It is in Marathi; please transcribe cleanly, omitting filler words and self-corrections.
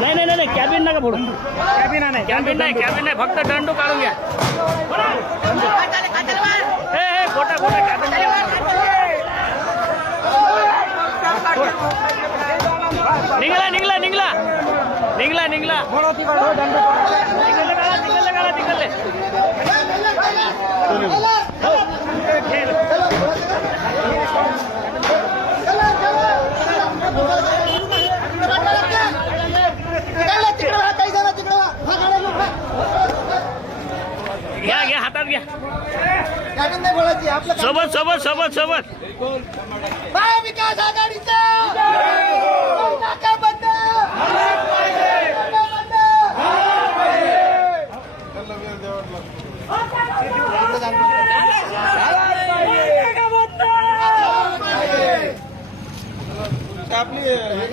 नाही नाही नाही कॅबिन नका फोडू. कॅबिन नाही फक्त दंडू काढून घ्या. हे खोटा कॅबिन निघला निघला निघला निघला निघला तिकडले घ्या घ्या हातात घ्या. सोबत सोबत सोबत सोबत महाविकास आघाडीचा आपली हे